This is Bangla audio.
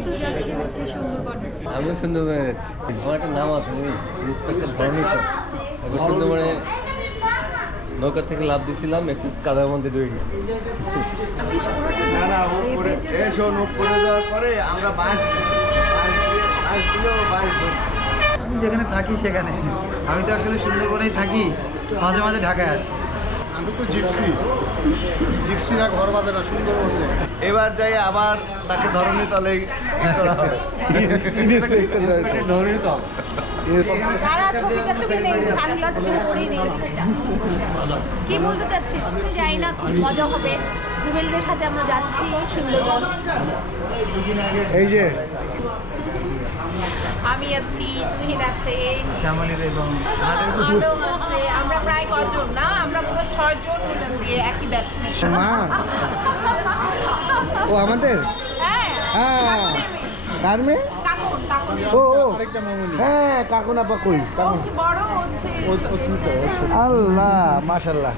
এই তো যাচ্ছি হচ্ছে সুন্দরবনে। আমিও সুন্দরবনে যাচ্ছি। আমার একটা নাম আছে ইন্সপেক্টর ধর্মিত। সুন্দরবনে নৌকা থেকে লাফ দিয়েছিলাম, একটু কাদার মধ্যে ডুবে গেছি। না না ও করে এসো করে দেওয়ার পরে আমরা বাঁশ দিলেও বাঁশ ধরছি। আমি যেখানে থাকি সেখানে, আমি তো আসলে সুন্দরবনেই থাকি, মাঝে মাঝে ঢাকায় আসি। আমি তো জিপসিরা ঘর বাঁধে না সুন্দরবনে। এবার যাই আবার তাকে ধরনী তলে করা হবে। সারা ছবিটা তুমি নেই, সানগ্লাসটা পরিয়ে নেই। কি বলতে চাচ্ছিস? জানি না, খুব মজা হবে। রুবেলদের সাথে আমরা যাচ্ছি সুন্দরবন। এই যে আমি আছি, তুহিন আছে, শ্যামলী বেগম, আলম আছে। আমরা প্রায় কজন না, আমরা বোধহয় 6 জন গিয়ে একই ব্যাচমেট। মা ও আমাদের হ্যাঁ, হ্যাঁ কার মেয়ে কাকুন কাকুন ও হ্যাঁ কাকুন আপা কই ও হচ্ছে বড়, ও হচ্ছে আল্লাহ মাশাল্লাহ